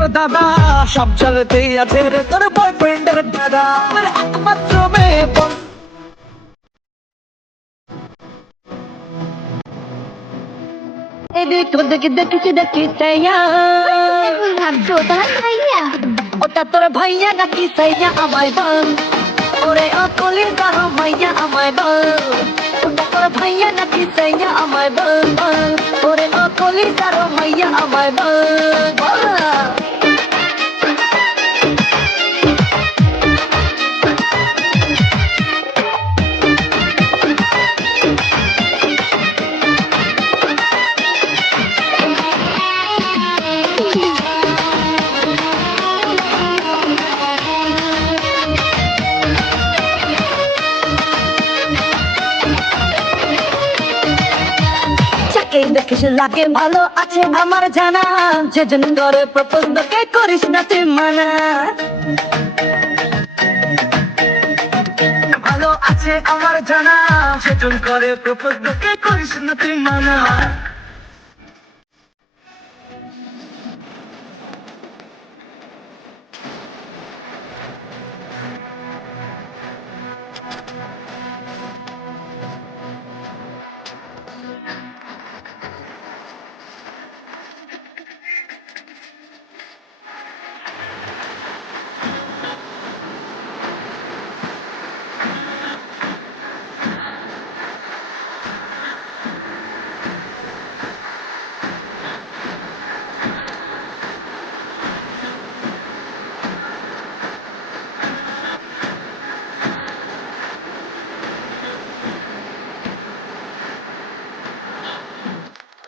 তোর দাদা। সব চলতেই আছে রে তোর বয়ফ্রেন্ডের দাদা। একমাত্র মেয়ে এদিক ওদিক দেখিছি দেখিতে ভাবছ ভাইয়া ওটা তোর ভাইয়া নাকি সাইয়া আমায় বল। ওরে অকলি দাও ভাইয়া, আমায় বল। ওটা তোর ভাইয়া নাকি সাইয়া আমায় বল ওরে অকলি দাও ভাইয়া, আমায় বল। যাকে দেখিস লাগে ভালো আছে আমার জানা। যেজন করে প্রপোজ তোকে করিস না তুই মানা। ভালো আছে আমার জানা। সেজন করে প্রপোজ তোকে করিস না তুই মানা।